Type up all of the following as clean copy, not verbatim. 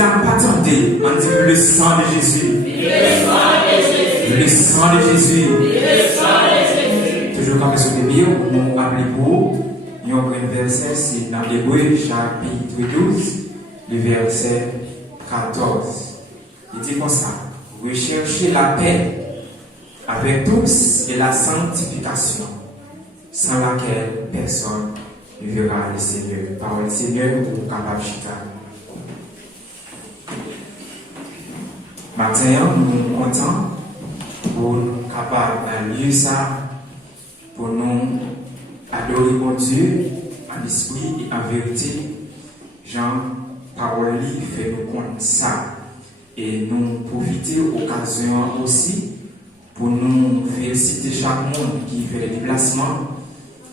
là, pas attendez. On dit le sang de Jésus. Le sang de Jésus. Toujours comme ce Bible, nous appelons pour un verset, c'est dans l'Hébreu, chapitre 12, le verset 14. Il dit comme ça: recherchez la paix avec tous et la sanctification, sans laquelle personne ne verra le Seigneur. Parole du Seigneur, ou capable chita. Maintenant, nous sommes contents pour nous capables de lire ça, pour nous adorer mon Dieu en esprit et en vérité. Jean, parole fait nous comprendre ça. Et nous profiter de l'occasion aussi pour nous féliciter chaque monde qui fait les déplacements,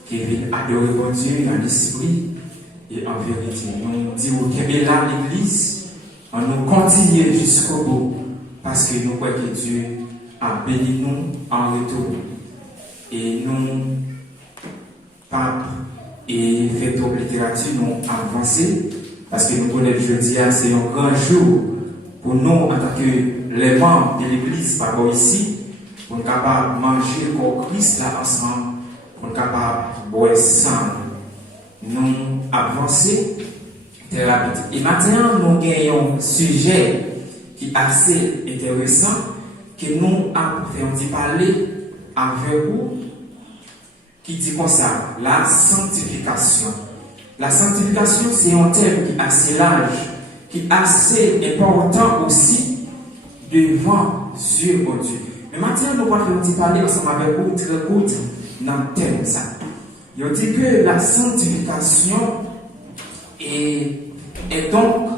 qui vient adorer mon Dieu en esprit et en vérité. Nous disons qu'il est là l'église, on nous continue jusqu'au bout, parce que nous croyons que Dieu a béni nous en retour. Et nous, pape et fait trop littérature, nous avancer, parce que nous connaissons jeudi, c'est un grand jour pour nous, en tant que les membres de l'église, par rapport ici, pour nous capables de manger le corps Christ là ensemble, pour nous capables de boire ensemble. Nous avancer très rapide. Et maintenant, nous gagnons un sujet qui est assez intéressant, que nous avons parler avec vous, qui dit comme ça: la sanctification. La sanctification, c'est un thème qui est assez large, qui est assez important aussi devant Dieu, mon Dieu. Mais maintenant, nous allons parler ensemble avec vous très court dans le thème. Ça. Il dit que la sanctification est donc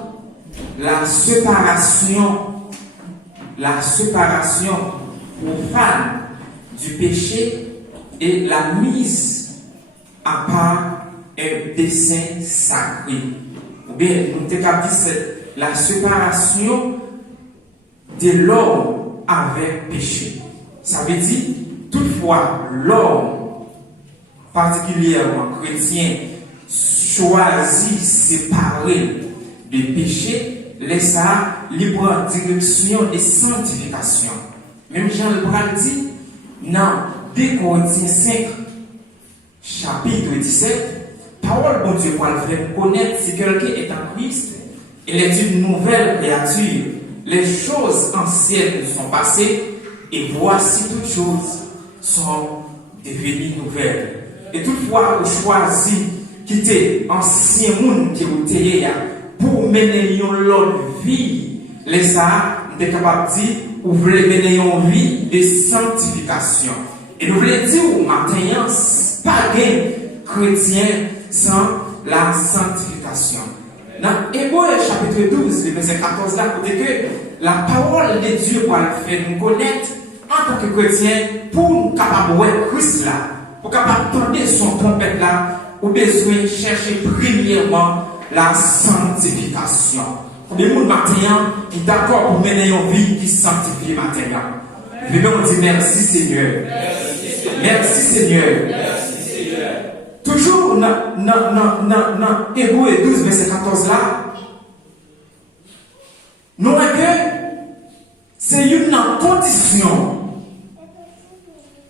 la séparation profane du péché et la mise à part un dessein sacré. Ou bien, nous avons dit la séparation de l'homme avec péché. Ça veut dire, toutefois, l'homme, particulièrement chrétien, choisit séparer de péché, laisse ça libre direction et sanctification. Même Jean le Bral dit, dans 2 Corinthiens 5, chapitre 17, parole bon Dieu pour le faire connaître si quelqu'un est en Christ, il est une nouvelle créature. Les choses anciennes sont passées et voici toutes choses sont devenues nouvelles. Et toutefois, vous choisissez quitter ancien monde qui vous était pour mener une autre vie. Les ça, vous êtes capable de dire, vous voulez mener une vie de sanctification. Et nous voulons dire, maintenant, pas de chrétien sans la sanctification. Dans Hébreu chapitre 12, le verset 14, là, côté que la parole de Dieu va le faire nous connaître en tant que chrétien pour nous capables de voir Christ là, pour capable tendre son trompette là, ou besoin de chercher premièrement la sanctification. Les gens maintenant qui sont d'accord pour mener une vie qui sanctifie maintenant. Venons dire merci Seigneur. Merci Seigneur. Toujours dans Hébreu 12, verset 14 là, nous voyons que c'est une condition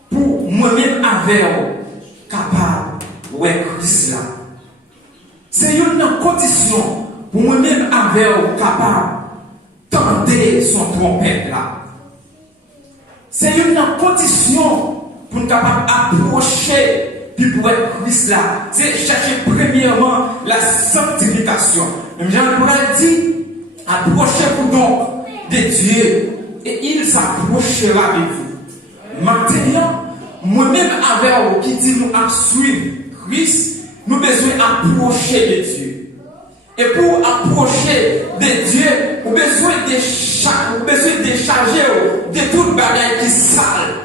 pour moi-même avec capable de Christ là. C'est une condition pour moi-même avec capable tenter son trompette là. C'est une condition pour nous capable approcher. Puis pour être Christ là, c'est chercher premièrement la sanctification. Même Jean-Paul dit, approchez-vous donc de Dieu et il s'approchera de vous. Maintenant, moi-même avec vous qui dit nous à suivre Christ, nous avons besoin d'approcher de Dieu. Et pour approcher de Dieu, nous avons besoin de décharger de toute bagaille qui est sale.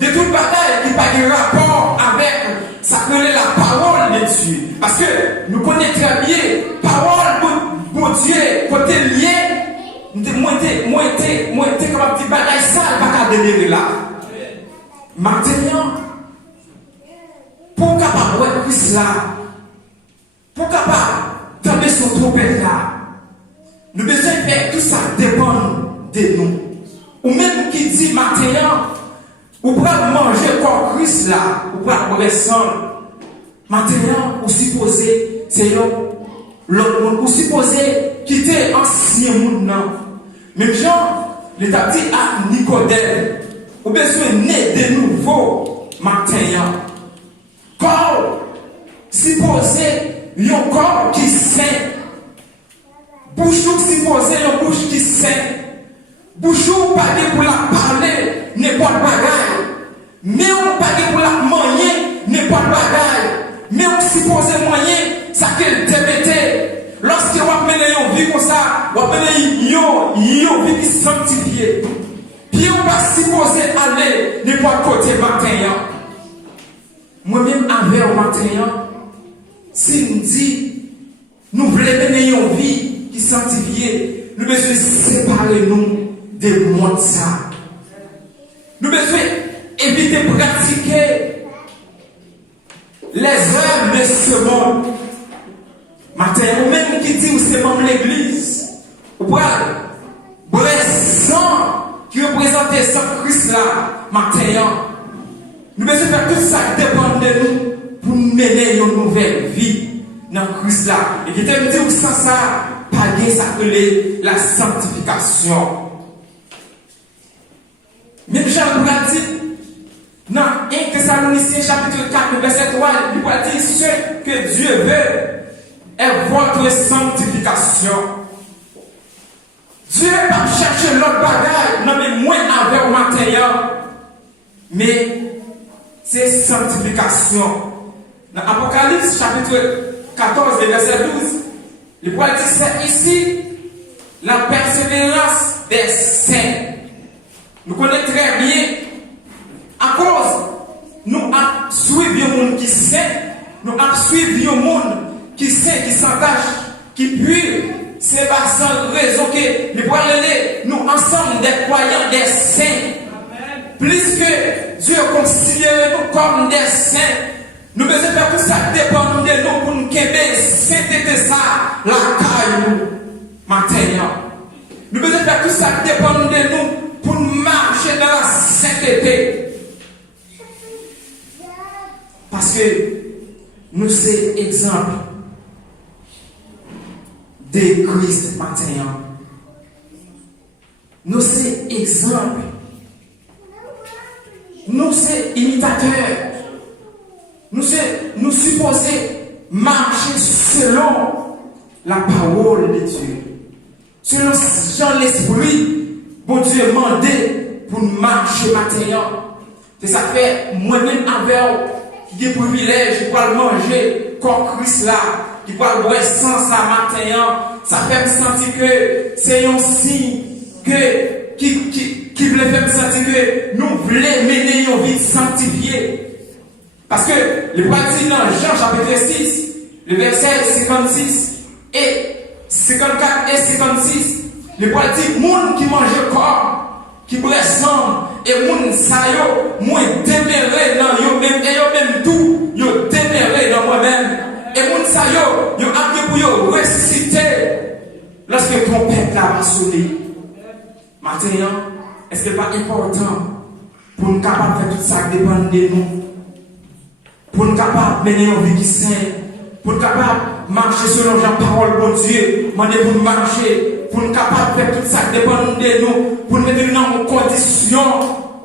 De toute bataille qui n'a pas de rapport avec ça que la parole de Dieu. Parce que nous connaissons très bien, parole de Dieu, côté lié, moi, été capable de bataille sale, pas qu'à délivrer là. Maintenant, pour capable de voir Christ là, pour capable de tomber son trompette là, Nous besoin faire tout ça dépend de nous. Ou même qui dit matin, ou pour manger comme Christ là, ou pour boire sang. Maintenant, ou supposé, c'est l'autre monde, ou supposé quitter ancien monde. Même Jean, l'État dit à Nicodème, ou besoin naître de nouveau matin. Corps, supposé, un corps qui saint. Bouchou supposé, un bouche qui saint. Bouchou pas pour la parler, n'importe bagaille. Mais on pas pour la manier, n'importe bagaille. Mais on suppose moyen, ça qu'elle démettait. Lorsque vous menez une vie comme ça, vous menez une vie qui sanctifiée. Puis on va supposer aller n'importe côté matin. Moi-même, avec au matin, si nous dit, nous voulons mener une vie qui sanctifiée, nous devons séparer nous des mondes ça. Nous devons éviter de pratiquer les œuvres de ce monde. Matin, ou même qui dit, c'est membre de l'église. Ou pour sang qui représente le sang Christ là, matin. Nous devons faire tout ça qui dépend de nous pour mener une nouvelle vie dans Christ là. Et qui te dit, sans ça, pas ça que la sanctification. Même Jean nous dit, dans 1 Thessaloniciens chapitre 4, verset 3, il va dire ce que Dieu veut est votre sanctification. Dieu va chercher l'autre bagaille, non mais moins avec au matin, mais c'est sanctification. Dans Apocalypse chapitre 14, verset 12, il va dire c'est ici la persévérance des saints. Nous connaissons très bien. À cause, nous avons suivi un monde qui sait, nous avons suivi un monde qui sait, qui s'attache, qui pue. C'est pas sans raison que nous ensemble des croyants, des saints. Plus que Dieu considère nous comme des saints, nous devons faire tout ça dépend de nous pour nous qu'aimer sainteté ça, la caille matin. Nous devons faire tout ça dépend de nous pour marcher dans la sainteté. Parce que nous sommes exemple de Christ matin. Nous sommes exemple. Nous sommes imitateurs. Nous supposons marcher selon la parole de Dieu. Selon Jean l'Esprit, bon Dieu demandé pour marcher matin. C'est ça que fait moi-même avec qui a le privilège, qui va manger comme Christ là, qui va boire sans ça matin, ça fait me sentir que c'est un signe qui veut faire me sentir que nous voulons mener une vie sanctifiée. Parce que le point dit dans Jean chapitre 6, le verset 56 et 54 et 56, le point dit, monde qui mange corps, qui boit sang, et moun sa yo, moi déméré dans yo même, et yo même tout, yo déméré dans moi-même. Et moun sa yo appelé pour yo ressusciter lorsque ton peuple a sonné. Maintenant, est-ce que c'est pas important pour nous capables de faire tout ça qui dépend de nous? Pour nous capables de mener une vie qui sainte, pour nous capables de marcher selon la parole de Dieu, demander pour nous marcher, pour nous capables de faire tout ça qui dépend de nous, pour nous mettre dans nos conditions,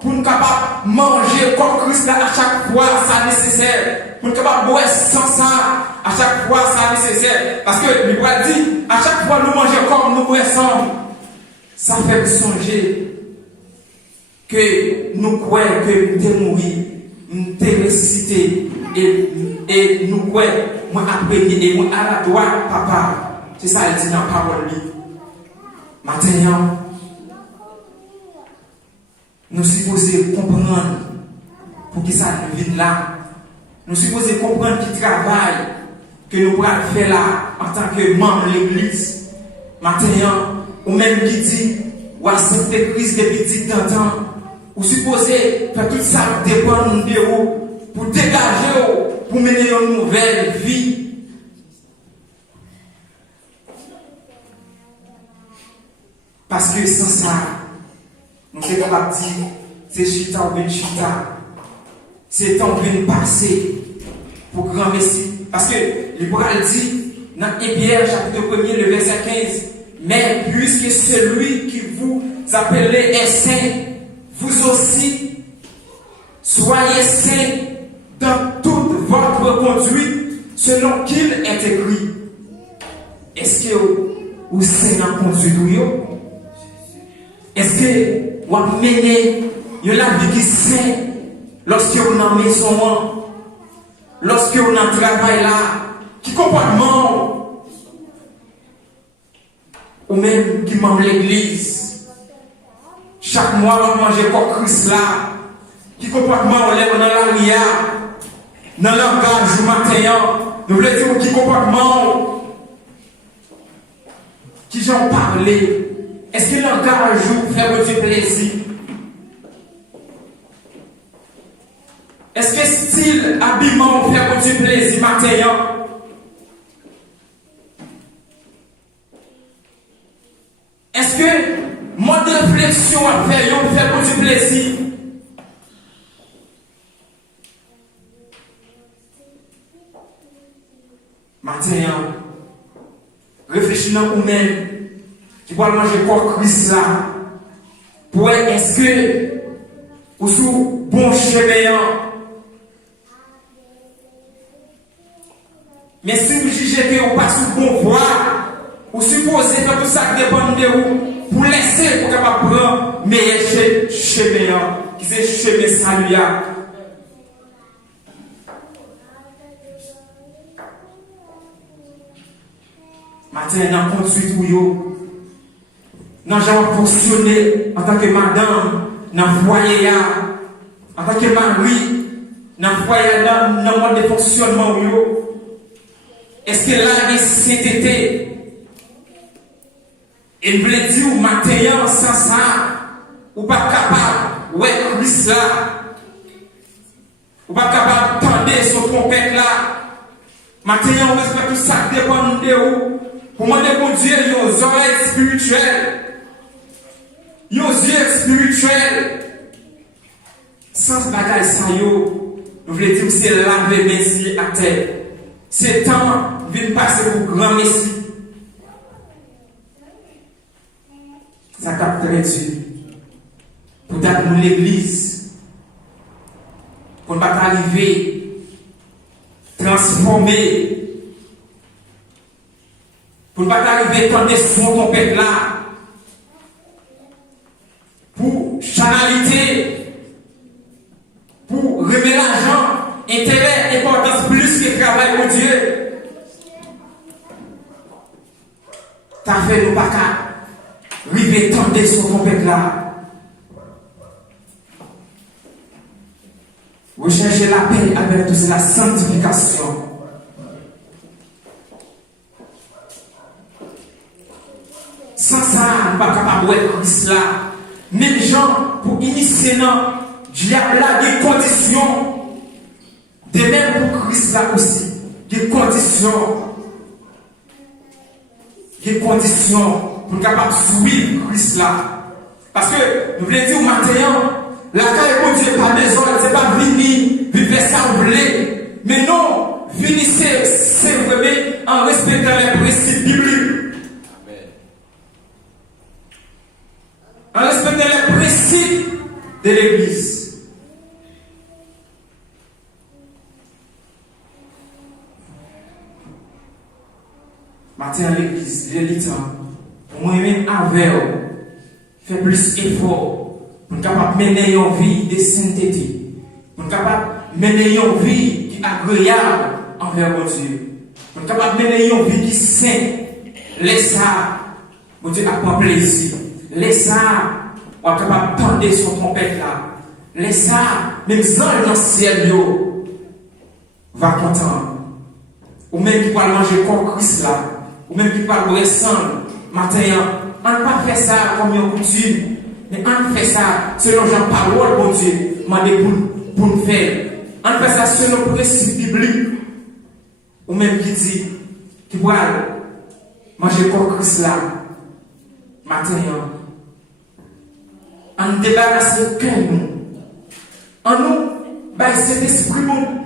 pour nous capables de manger comme Christ à chaque fois ça nécessaire, pour nous capables de boire sans ça à chaque fois ça nécessaire. Parce que le Bible dit, à chaque fois nous mangeons comme nous boissons, ça fait songer que nous croyons que nous sommes morts, nous sommes ressuscités, et nous croyons, moi après, et moi à la droite, papa. C'est ça, il dit dans la parole. Maintenant, nous supposons comprendre pour qui ça nous vient là. Nous supposons comprendre qui travaille que nous pourrons faire là en tant que membre de l'église. Maintenant, ou même qui dit, ou à Sainte Christ depuis petit temps, ou supposez faire tout ça dépend de vous pour dégager, pour mener une nouvelle vie. Parce que sans ça, nous sommes capables de dire, c'est chita ou bien chita. C'est temps de passer pour grand Messie. Parce que l'Hébreu dit, dans Hébreux chapitre 1er, le verset 15, mais puisque celui qui vous appelle est saint, vous aussi, soyez saints dans toute votre conduite, selon qu'il est écrit. Est-ce que vous êtes dans la conduite? Est-ce que vous menez une vie qui est sainte lorsque vous êtes dans la maison, lorsque vous êtes dans le travail là, qui comportement ou même qui membre l'église? Chaque mois, vous mangez quoi Christ là? Qui comportement on lève dans la ria, dans le langage du matin, nous voulons dire qui comportement, qui j'en parlais. Est-ce que le langage vous fait votre plaisir? Est-ce que style habillement vous fait votre plaisir matin? Est-ce que mode de réflexion à faire vous fait votre plaisir? Matin, réfléchissez dans vous-même, qui va manger quoi Christ là, pour est-ce que vous sous bon chemin? Mais si vous jugez que vous pas sous bon voie, vous supposez que tout ça dépend de vous, pour laisser pour capable prendre meilleur chemin, qui c'est chemin salut. Matin, dans conduite ou yo, dans genre fonctionner en tant que madame, dans le foyer, en tant que mari, dans le foyer, dans le mode de fonctionnement ou yo. Est-ce que là, il y a sainteté? Et vous voulez dire, matin, sans ça, ou pas capable, ouais, Christ là, ou pas capable d'attendre son trompette là. Matin, on respecte tout ça, dépend de vous. Pour moi, mon Dieu, il y a des oreilles spirituelles. Il y a des yeux spirituels. Sans bagaille, ça y est. Nous voulons dire que c'est laver Messie à terre. C'est temps de passer pour grand Messie. Ça capte très Dieu. Pour d'être nous l'église. Pour ne pas arriver transformer. Pour ne pas arriver dans des sons trompette là. Pour chanalité. Pour révéler l'argent, intérêt, importance plus que travail pour Dieu. T'as fait le pas qu'à arriver dans des sons trompette là. Recherchez la paix avec tout la sanctification. Sans ça, nous ne sommes pas capables de voir Christ là. Même gens, pour initier dans diable là, des conditions. De même pour Christ là aussi. Des conditions. Des conditions pour être capable de suivre Christ là. Parce que, nous voulons dire au matin, la caille de Dieu pas besoin, c'est pas venir, vivre ça vous voulez. Mais non, finissez, c'est vrai, en respectant les principes bibliques. En respectant les principes de l'Église. Matin à l'Église, l'élite, moi-même avec fait plus d'efforts pour être capable de mener une vie de sainteté, pour être capable de mener une vie qui est agréable envers mon Dieu, pour être capable de mener une vie qui est sainte. Laisse ça, mon Dieu, à prendre plaisir. Laisse ça, on est capable d'entendre son trompette là. Laisse ça, même sans dans le ciel, va content. Ou même qui parle manger comme Christ là. Ou même qui parle boire sang matin. On ne peut pas faire ça comme une coutume. Mais on fait ça selon la parole, bon Dieu, pour nous faire. On fait ça selon le principe biblique. Ou même qui dit, qui parle manger comme Christ là. Matin, On débarrasse le cœur nous. En nous, bah, cet esprit,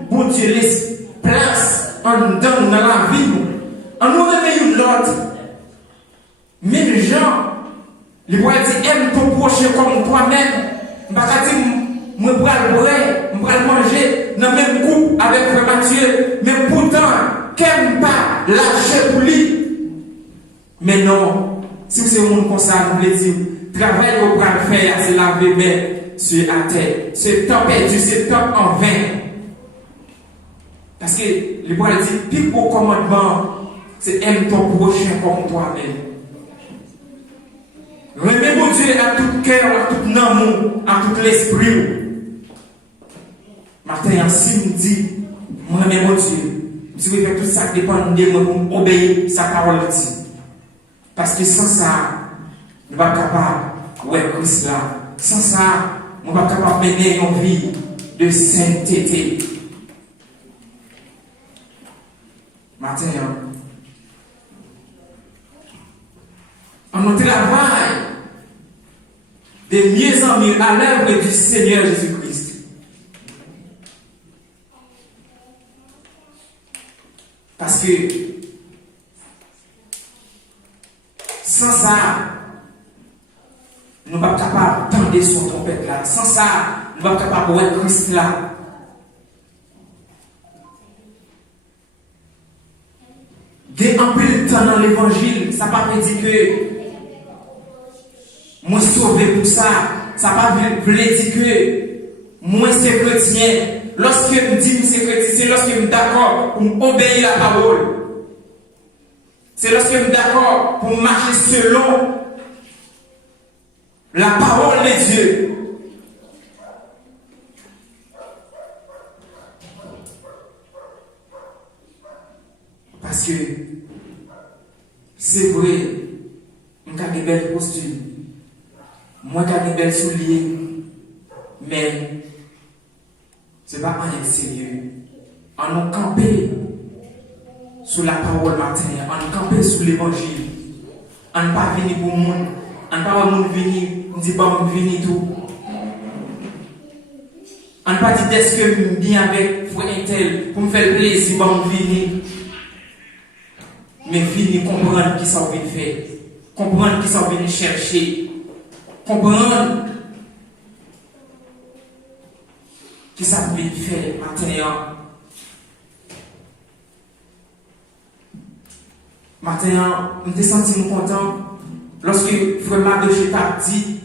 bon Dieu, laisse place en nous dans la vie. En nous réveillons l'autre. Même gens, les voix disent, aime ton prochain comme toi-même. Je vais dire, je vais manger dans le même couple avec Frère Mathieu. Mais pourtant, qu'aime pas lâcher pour lui. Mais non, si vous êtes un monde comme ça, vous voulez dire, travail que vous pouvez faire, c'est laver mais sur la terre. C'est temps perdu, c'est temps en vain. Parce que les voix disent, plus beau commandement, c'est aime ton prochain comme toi-même. Remets mon Dieu à tout cœur, à tout amour, à tout l'esprit. Matin, si nous dit, moi, remets mon Dieu. Si vous faites tout ça, dépend de moi pour obéir sa parole dit. Parce que sans ça, nous ne sommes pas capables, ouais, Christ là. Sans ça, nous ne sommes pas capables de mener une vie de sainteté. Matin, on nous travaille de mieux en mieux à l'œuvre du Seigneur Jésus-Christ. Parce que sans ça, nous ne sommes pas capables d'entendre son trompette là. Sans ça, nous ne sommes pas capables de voir Christ là. Il y a un peu de temps dans l'évangile, ça ne veut pas dire que moi sauvé pour ça. Ça ne veut pas dire que moi c'est chrétien. Lorsque je dis que c'est chrétien, c'est lorsque je suis d'accord pour obéir à la parole. C'est lorsque je suis d'accord pour marcher selon la parole de Dieu. Parce que c'est vrai, je suis des belles postures, moi j'ai des belles souliers, mais ce n'est pas un sérieux. On nous campé sur la parole matin, on nous campé sur l'évangile. On ne pas venir pour le monde, on ne pas venir, on ne dit pas venir tout. On ne pas dire est-ce que je suis bien avec frère Intel pour me faire plaisir, pour venir. Mais venir comprendre qui ça veut faire, comprendre qui ça veut chercher, comprendre qui ça veut faire maintenant. Maintenant, on te senti content lorsque Frère Mardoché t'a dit,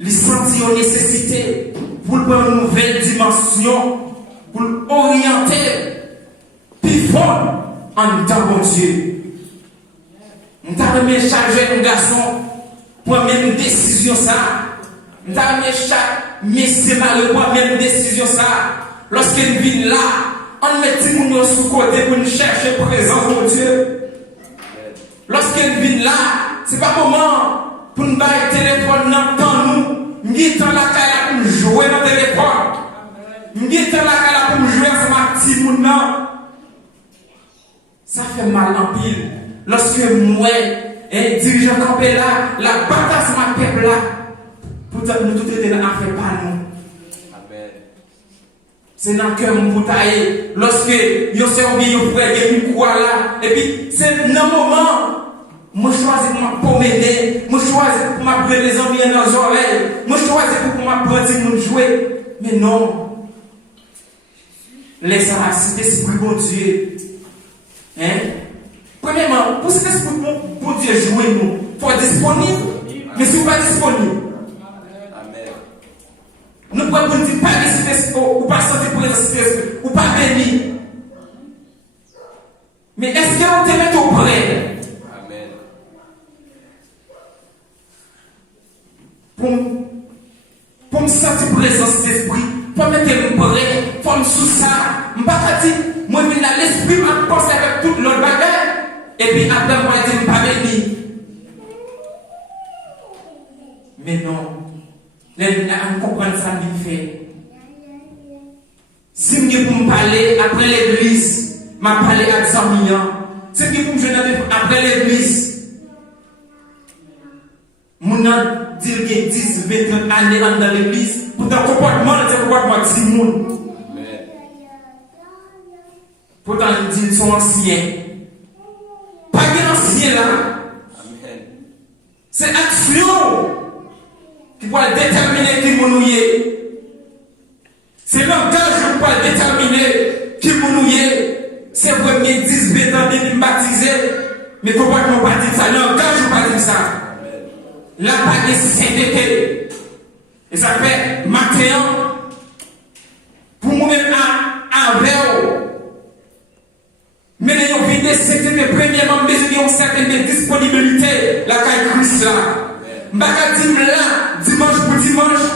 il sentit une nécessité pour prendre une nouvelle dimension, pour orienter, puis fort en temps bon Dieu. Nous avons chargé un garçon pour même une décision ça. Nous avons chaque monsieur malheureux pour même une décision ça. Lorsqu'il vient là, on met tout le monde sous côté pour nous chercher présence de Dieu. Lorsqu'il vient là, ce n'est pas moment pour nous bailler le téléphone dans nous. Nous avons la caille pour jouer dans le téléphone. Nous avons la caille pour jouer sur ma petite monde. Ça fait mal en pile. Lorsque moi, un dirigeant campé là, la bataille sur ma peuple là, pourtant nous tout était dans l'affaire pas nous. Amen. C'est dans le cœur mon tailler. Lorsque yo servi yo frère une croix là, et puis c'est dans le moment, moi choisis pour me promener, moi choisis pour m'appeler les amis dans les oreilles, moi choisis pour m'apprendre mon jouer. Mais non. Laisse la l'esprit bon Dieu. Hein? Premièrement, pour cet esprit pour Dieu jouer nous, il faut être disponible. Mais si vous n'êtes pas disponible, amen. Nous ne pouvons pas dire pas de ou pas sentir pour l'esprit, ou pas béni. Mais est-ce qu'on te met au près? Amen. Pour me sentir présence d'esprit, pour me mettre près, pour me sous ça, je ne peux pas dire, moi je viens dans l'esprit, je pense avec toute l'autre bagage. Et puis après, moi, je dis, pas béni. Mais non. On comprend ça vite fait. Si je pour me parler après l'église, je parler à 100 millions. Si je pour me jeûner après l'église, mon dit qu'il y a 10, 20 années dans l'église, pourtant le comportement, c'est le comportement de monde. Pourtant, il dit qu'ils sont anciens. Pas d'anciens là. C'est l'action qui va déterminer qui nous est. C'est le langage qui va déterminer qui nous est. C'est le premier 10, 20 ans de baptisé. Mais comportement pas dire ça. Le langage ne pas dire ça. La pas de sainteté. Et ça fait matin pour nous-mêmes à vélo. Mais nous avons vu que premièrement, mais nous avons une certaine disponibilité, la caille Christ là. Nous là, dimanche pour dimanche.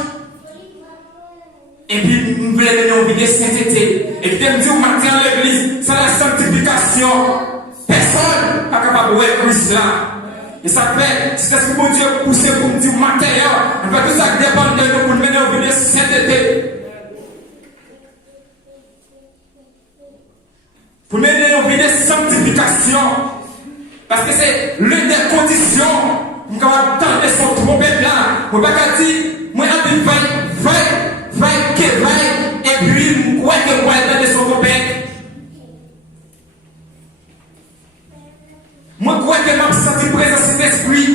Et puis, nous voulons une sainteté. Et puis, nous disons matin à l'église, c'est la sanctification. Personne n'est pas capable de voir Christ là. Et ça fait, c'est ce que mon Dieu pousse pour nous dire matin, on va tout ça dépendre de nous pour nous mener une sainteté. Pour mener une sanctification. Parce que c'est l'une des conditions. Nous avons attendre son trompette là. Vous ne pouvez pas dire, moi, vaille, et puis, moi, que moi, attendre son trompette. Moi, crois que je senti présence de l'esprit.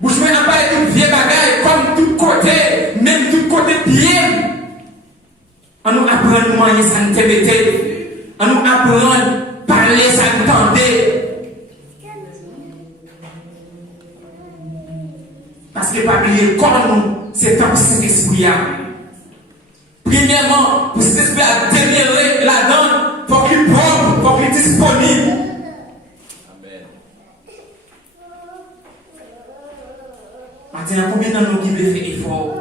Vous ne pouvez pas être une vieille bagaille, comme tout côté, même tout côté pied. On nous apprend à nous manger sans te on nous apprend à parler sans tenter. Parce que pas oublier comme c'est comme cet esprit. Premièrement, pour cet esprit à démêler la donne, il faut qu'il propre, il faut qu'il disponible. Amen. Maintenant, combien de nous qui veulent faire effort?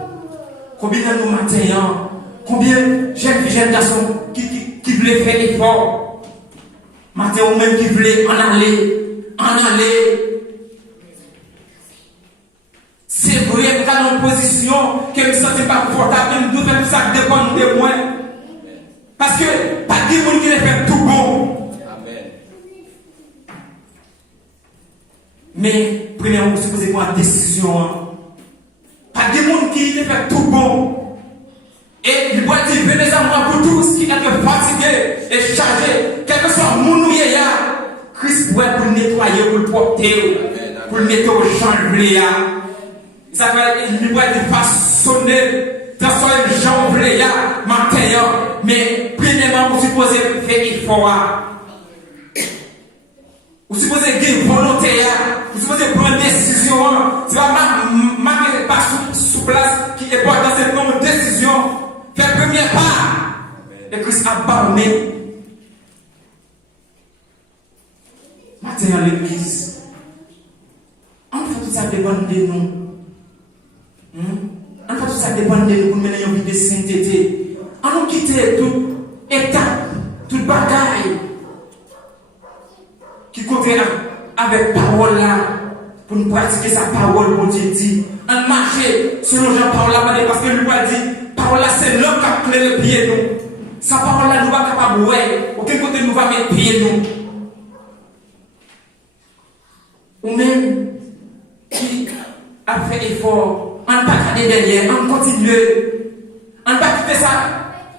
Combien de nous maintenant? Combien de jeunes garçons qui voulaient faire effort? Matin ou même qui voulaient en aller. C'est vrai qu'on a une position que nous ne sommes pas confortables, nous faisons ça dépend de moi. Parce que pas de monde qui les fait tout bon. Amen. Mais premièrement, vous supposez prendre une décision. Pas de monde qui les fait tout bon. Et il va dire, venez à moi pour tous qui êtes fatigués et chargés, quel que soit mon nouillé, Christ pourrait pour le nettoyer, pour le porter, pour le mettre au chanvre. Ça veut dire, il va dire façonner, transformer le chanvre, matin, mais premièrement, vous supposez faire effort. Vous supposez dire volonté, vous supposez prendre une décision. C'est pas marquer pas sous place qui est pas dans cette nombre de décisions. Faire le premier pas. Et Christ a parlé. Matin à l'église. En fait, tout ça dépend de nous. En fait, tout ça dépend de nous pour mener une vie de sainteté. On nous quitter toute étape, toute bagaille qui côté avec parole là pour nous pratiquer sa parole, mon Dieu dit. On marcher selon Jean-Paul là, parce que lui va dire. Parole là, c'est l'homme qui a clé le pied nous. Sa parole là, nous va capable de voir. Auquel côté nous va mettre pied nous. Ou même qui a fait effort, on ne va pas garder derrière, on continue. On ne va pas quitter ça.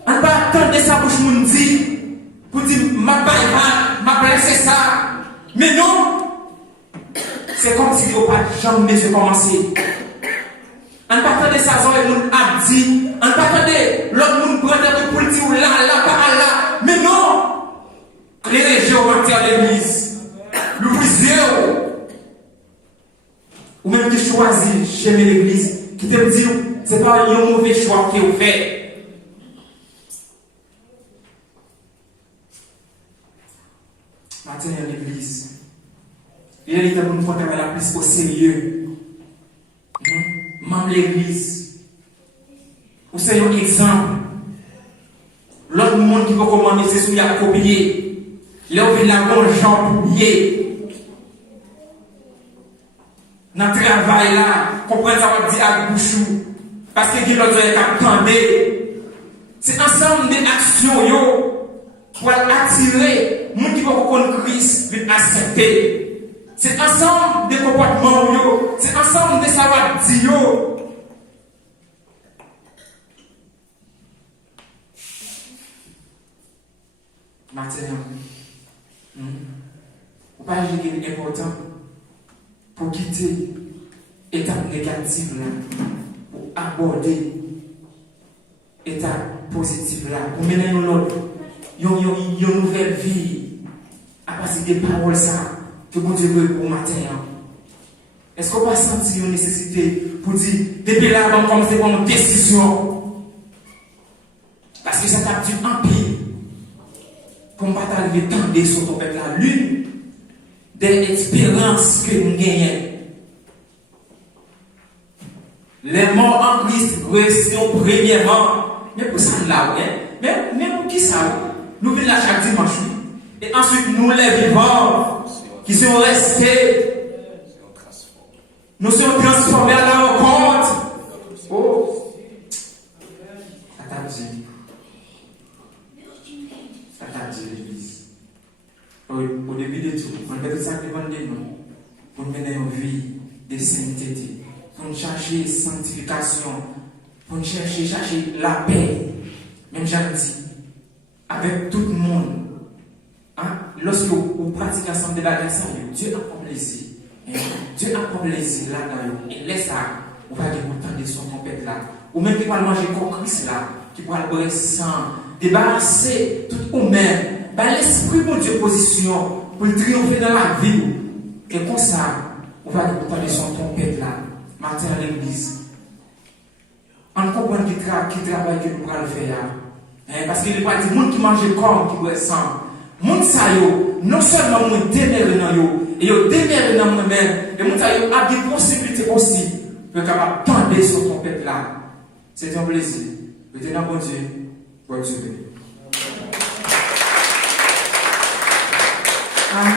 On ne va pas attendre ça pour que nous dise. Pour dire, ma baille, ma blessé ça. Mais non. C'est comme si on n'a pas jamais commencé. On ne va pas attendre ça, on a dit. On ne va pas attendre l'autre monde prendre pour dire là, par là. Mais non. Les régions vont à l'église. Le brisé. Ou même qui choisit chez l'église, qui te dit, c'est pas un mauvais choix qui est fait. Maintenant, à l'église, il y a des gens qui font la plus au sérieux. Même l'église. Vous savez un exemple. L'autre monde qui peut commander, c'est celui qui a copié. Là, on fait la bonne jambe pour lier. Dans le travail là, comprenez ça va dire à bouchou. Parce que qui l'autre est attendé. C'est ensemble d'actions pour attirer les gens qui vont connaître Christ, accepter. C'est ensemble de comportements, c'est ensemble ensemble de savoir dire. Maintenant, ou pas gérer important pour quitter l'étape négative là, pour aborder l'étape positive là, pour mener une nouvelle vie à partir des paroles ça que bon Dieu veut pour matin. Est-ce qu'on va sentir une nécessité pour dire depuis là on va commencer à prendre une décision parce que ça t'a dit en pire. Pour ne pas arriver tant de sur ton peuple là, l'une des expériences que nous gagnons. Les morts en Christ restent premièrement. Mais pour ça, là, mais pour qui ça? Nous vivons là chaque dimanche. Et ensuite, nous les vivants qui sont restés. Nous sommes transformés à la rencontre. Oh! Ça t'a dit. Ça t'a dit l'église. Au début de tout, on met tout ça devant nous pour mener une vie de sainteté, pour chercher sanctification, pour chercher la paix. Même j'ai dit, avec tout le monde, hein, lorsque vous pratiquez ensemble des bagages, Dieu a comme plaisir. Dieu a comme plaisir là-dedans. Et laisse ça, on va dire autant de son trompette là. Ou même qui va manger comme Christ là, qui va boire le sang, débarrasser tout ou même. L'esprit de Dieu position pour triompher dans la vie. Et comme ça, on va écouter son trompette là, matin à l'église. On comprend qui travaille que nous allons faire. Parce qu'il n'y a pas de monde qui mange comme qui boit sang. Monde ça non seulement nous démérés dans yo, et yo démérés dans nous-mêmes, et monde ça a des possibilités aussi de capable tendre son trompette là. C'est un plaisir. Maintenant bon Dieu, bonne journée.